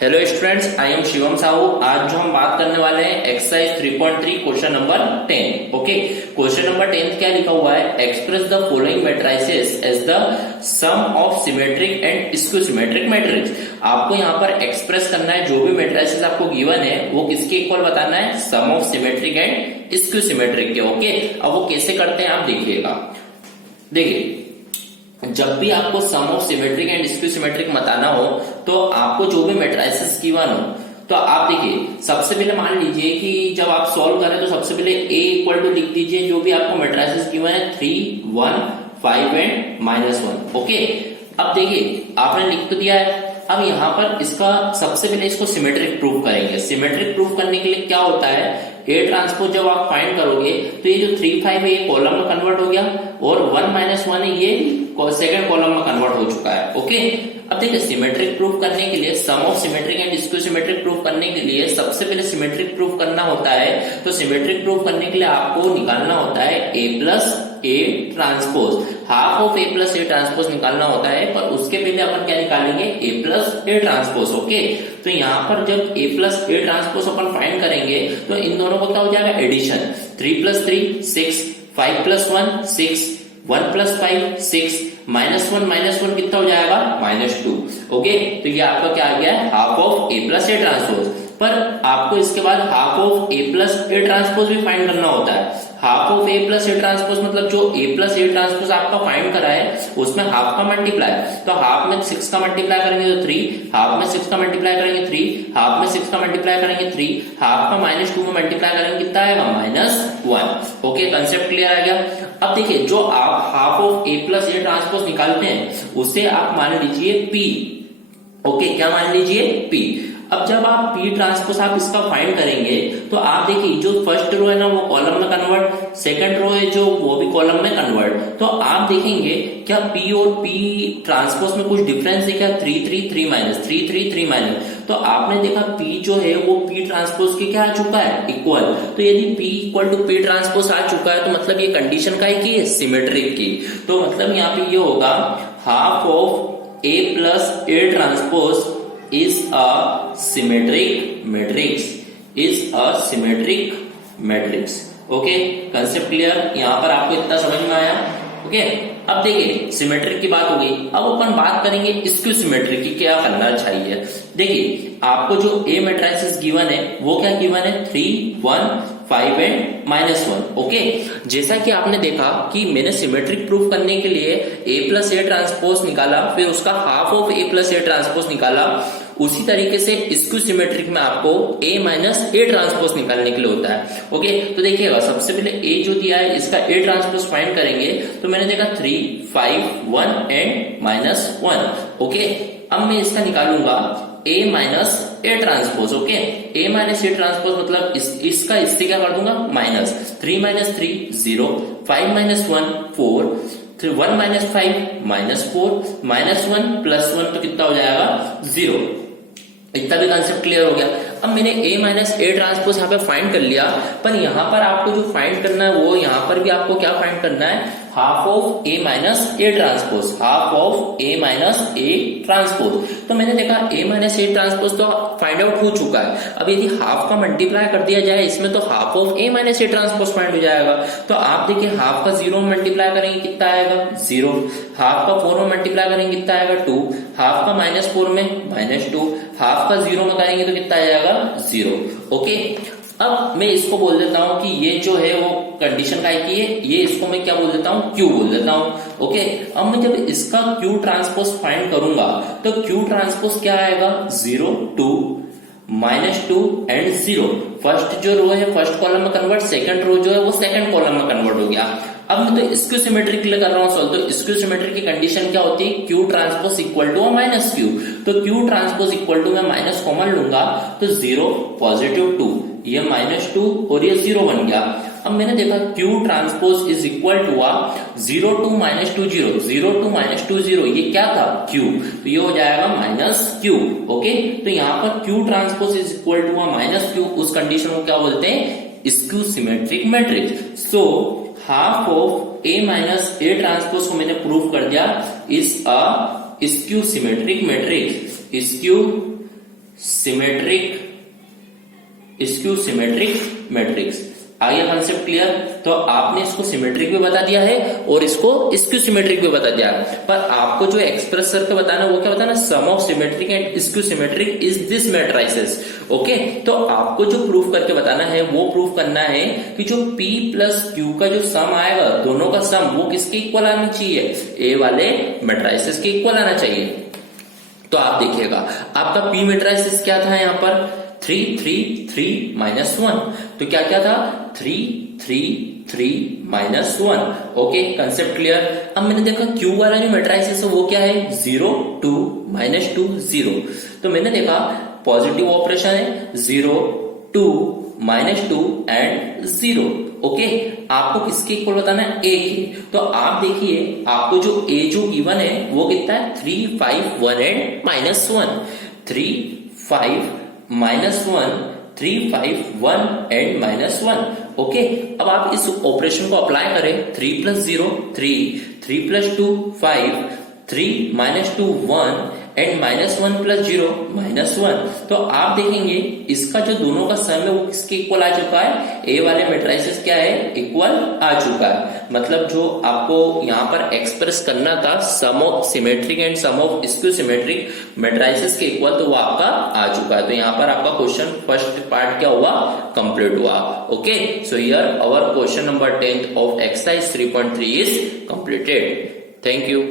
Hello students, I am Shivam Sahu. आज जो हम बात करने वाले हैं exercise 3.3 question number 10। Okay, question number 10 क्या लिखा हुआ है? Express the following matrices as the sum of symmetric and skew symmetric matrix. आपको यहाँ पर एक्सप्रेस करना है, जो भी मैट्रिसेस आपको गिवन है वो किसके इक्वल बताना है? Sum of symmetric and skew symmetric के। ओके, अब वो कैसे करते हैं आप देखिएगा। देखिए, जब भी आपको sum of symmetric and skew symmetric बताना हो तो आपको जो भी मैट्रिसेस गिवन हो तो आप देखिए, सबसे पहले मान लीजिए कि जब आप सॉल्व करें तो सबसे पहले a इक्वल टू लिख दीजिए जो भी आपको मैट्रिसेस गिवन है 3, 1, 5 एंड -1। ओके, अब देखिए आपने लिख तो दिया है। अब यहाँ पर इसका सबसे पहले इसको सिमेट्रिक प्रूफ करेंगे। सिमेट्रिक प्रूफ करने के लिए क्या होता है, ए ट्रांसपोज जब आप फाइंड करोगे तो ये जो 3, 5 है ये कॉलम में कन्वर्ट हो गया और 1, -1 है ये सेकंड कॉलम में कन्वर्ट हो चुका है। ओके, अब देखिए सिमेट्रिक प्रूफ करने के लिए, sum of symmetric and skew symmetric proof करने के लिए सबसे पहले सिमेट्रिक प्रूफ करना होता है। तो सिमेट्रिक प्रूफ करने के लिए आपको निकालना होता है a plus A transpose, half of a plus A transpose निकालना होता है। पर उसके पहले अपन क्या निकालेंगे? a plus A transpose. Okay, तो यहाँ पर जब a plus A transpose upon find करेंगे तो इन दोनों को क्या हो जाएगा? एडिशन। 3 + 3 6, 5 + 1 6, 1 + 5 6, -1 कितना हो जाएगा? -2। ओके, तो ये आपका क्या आ गया? Half of a plus A transpose. पर आपको इसके बाद half of a plus A transpose भी फाइंड करना होता है। Half of a plus A transpose मतलब जो a प्लस ए ट्रांसपोज आपका फाइंड करा है उसमें हाफ का मल्टीप्लाई, तो हाफ में 6 का मल्टीप्लाई करेंगे तो 3, हाफ में 6 का मल्टीप्लाई करेंगे 3, हाफ में 6 का मल्टीप्लाई करेंगे 3, हाफ का -2 में मल्टीप्लाई करेंगे कितना आएगा? -1। ओके, कंसेप्ट क्लियर आ गया। अब देखिए, जो आप half of a plus A transpose निकालते हैं उसे आप मान लीजिए p। ओके, क्या मान लीजिए? p। अब जब आप p ट्रांसपोज आप इसका फाइंड करेंगे तो आप देखिए जो फर्स्ट रो है ना वो कॉलम में कन्वर्ट, सेकंड रो है जो वो भी कॉलम में कन्वर्ट। तो आप देखेंगे क्या p और p ट्रांसपोज में कुछ डिफरेंस है क्या? 3, 3, 3 -, 3, 3, 3 -। तो आपने देखा p जो है वो p ट्रांसपोज के क्या आ चुका है? इक्वल। तो यदि p equal to p transpose आ चुका है तो मतलब ये कंडीशन का है कि सिमेट्रिक की। तो मतलब यहाँ पे ये होगा half of a plus A transpose is a symmetric matrix, is a symmetric matrix। Okay, concept clear? यहाँ पर आपको इतना समझ में आया? ओके, अब देखिए सिमेट्रिक की बात हो गई। अब अपन बात करेंगे स्क्यू सिमेट्रिक की, क्या करना चाहिए। देखिए, आपको जो ए मैट्रिसेस गिवन है वो क्या गिवन है? 3, 1, 5 एंड -1। ओके, जैसा कि आपने देखा कि मैंने सिमेट्रिक प्रूफ करने के लिए a प्लस ए ट्रांसपोज निकाला, फिर उसका half of a plus A transpose निकाला। उसी तरीके से स्क्यू सिमेट्रिक में आपको a माइनस ए ट्रांसपोज निकालने के लिए होता है। ओके, तो देखिएगा सबसे पहले a जो दिया है इसका a ट्रांसपोज फाइंड करेंगे तो मैंने देखा 3, 5, 1 एंड -1। ओके, अब मैं इसका निकालूंगा a minus A transpose. Okay, a minus A transpose मतलब इसका इससे क्या कर दूंगा? माइनस 3 - 3 0, 5 - 1 4, 1 - 5 -4, -1 + 1 तो कितना हो जाएगा? 0। इतना भी कंसेप्ट क्लियर हो गया। अब मैंने a माइनस ए ट्रांसपोज यहाँ पे फाइंड कर लिया, पर यहाँ पर आपको जो फाइंड करना है वो यहाँ पर भी आपको क्या फाइंड करना है? Half of a minus A transpose, half of a minus A transpose. तो मैंने देखा a माइनस ए ट्रांसपोज तो फाइंड आउट हो चुका है। अब यदि हाफ का मल्टीप्लाई कर दिया जाए इसमें तो half of a minus A transpose find हो जाएगा। तो आप देखिए हाफ का 0 में मल्टीप्लाई करेंगे कितना आएगा? 0। हाफ का 4 में मल्टीप्लाई करेंगे कितना आएगा? 2। हाफ का -4 में -2, हाफ का 0 में करेंगे तो कितना आ जाएगा? 0। ओके, अब मैं इसको बोल देता हूं कि ये जो है वो कंडीशन का है कि ये इसको मैं क्या बोल देता हूं? Q बोल देता हूं। ओके, अब मैं जब इसका Q ट्रांसपोज फाइंड करूंगा तो Q ट्रांसपोज क्या आएगा? 0, 2, -2 एंड 0। फर्स्ट जो रो है फर्स्ट कॉलम में कन्वर्ट, सेकंड रो जो है वो सेकंड कॉलम में कन्वर्ट हो गया। अब मैं तो स्क्यू सिमेट्रिक के लिए कर रहा हूँ सॉल्व। तो स्क्यू सिमेट्रिक की कंडीशन क्या होती है? Q transpose equal to -Q। तो Q ट्रांसपोज इक्वल टू मैं माइनस कॉमन लूंगा तो 0 + 2, ये -2 और ये 0 बन गया। अब मैंने देखा Q transpose is equal to 0 to -2 0, 0 to -2 0, ये क्या था? Q। तो ये हो जाएगा -Q। ओके, तो यहाँ पर Q transpose is equal to -Q, उस कंडीशन को क्या बोलते हैं? Skew symmetric matrix. So half of a minus A transpose को मैंने प्रूव कर दिया is a skew symmetric matrix, skew symmetric skew symmetric matrix. आ गया कंसेप्ट क्लियर? तो आपने इसको सिमेट्रिक भी बता दिया है और इसको स्क्यू सिमेट्रिक भी बता दिया है, पर आपको जो एक्सप्रेस करके बताना वो क्या बताना, sum of symmetric and skew symmetric is this matrices. Okay, तो आपको जो प्रूफ करके बताना है वो प्रूफ करना है कि जो P प्लस Q का जो सम आएगा, दोनों का सम वो किसके इक्वल आना चाहिए, ए वाले मैट्रिसेस के इक्वल आना चाहिए। तो आप देखिएगा आपका P मैट्रिसेस क्या था यहाँ पर, 3 3 3 माइनस 1, तो क्या क्या था 3 3 3 माइनस 1। Okay, concept clear? अब मैंने देखा Q वाला जो मैट्रिसेस है वो क्या है, 0 2 माइनस 2 0, तो मैंने देखा पॉजिटिव ऑपरेशन है, 0 2 माइनस 2 एंड 0। ओके, आपको किसके इक्वल बताना है, ए के। तो आप देखिए आपको जो ए जो गिवन है वो कितना है, 3 5 1 and minus 1, 3 5 minus 1 3 5 1 and minus 1। Okay, अब आप इस ऑपरेशन को अप्लाई करें, 3 plus 0 3 3 plus 2 5 3 minus 2 1 and minus 1 plus 0 minus 1। तो आप देखेंगे इसका जो दोनों का सम है वो किसके इक्वल आ चुका है, ए वाले मैट्रिसेस क्या है, इक्वल आ चुका है। मतलब जो आपको यहाँ पर एक्सप्रेस करना था sum of symmetric and sum of skew symmetric matrices के इक्वल, तो वो आपका आ चुका है। तो यहाँ पर आपका क्वेश्चन फर्स्ट पार्ट क्या हुआ, कंप्लीट हुआ। Okay, so here our question number 10 of exercise 3.3 is completed. Thank you.